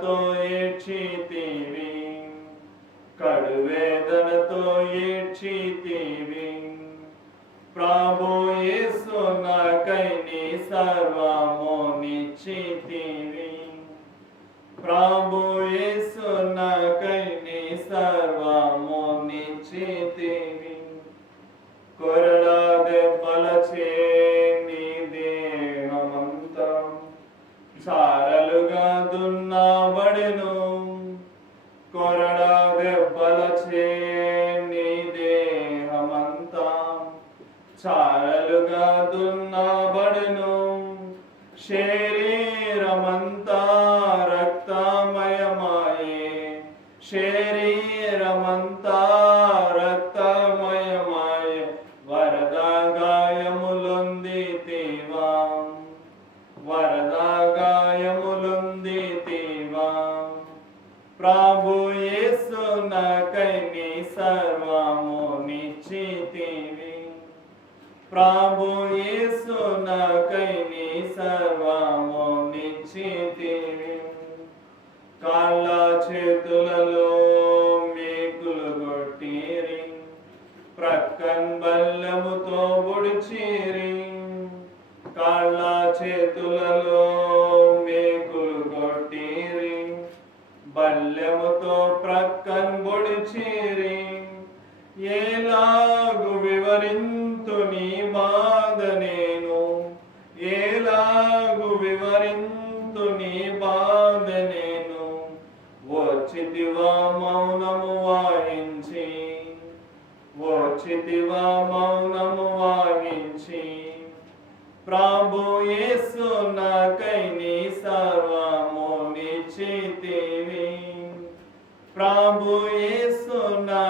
వేదనతో ఏడ్చితివి, కడు వేదనతో ఏడ్చితివి. ప్రభు యేసు నాకై నీ సర్వము నిచ్చితివి. ప్రభు యేసు నాకై నీ సర్వము నిచ్చితివి. కొరడా దెబ్బలచే నీ దేహమంతా చారలుగా దున్నబడెను. కొరడా దెబ్బలచే నీ దేహమంతా చారలుగా దున్నబడెను. శరీరమంతా రక్తమయమాయే, శరీరమంతా రక్తమయమాయే. వరద గాయములొందితివా, వరద గాయములొందితివా. ప్రభు యేసు నాకై నీ సర్వము నిచ్చితివి. ప్రభు యేసు నాకై నీ సర్వము నిచ్చితివి. కాళ్ళ చేతులలో మేకులు కొట్టిరి, ప్రక్కన్ బల్లెముతో పొడిచిరి. కాళ్ళ చేతులలో మేకులు కొట్టిరి, బల్లెముతో ప్రక్కన్ పొడిచిరి. ఏలాగు వివరింతు నీ బాధ నేను, ఏలాగు వివరింతు నీ బాధ నేను. వచ్చితివా మౌనము వాయించి, వచ్చితివా మౌనము వాయించి. ప్రభు యేసు నాకై నీ సర్వము నిచ్చితివి. ప్రభు యేసు నా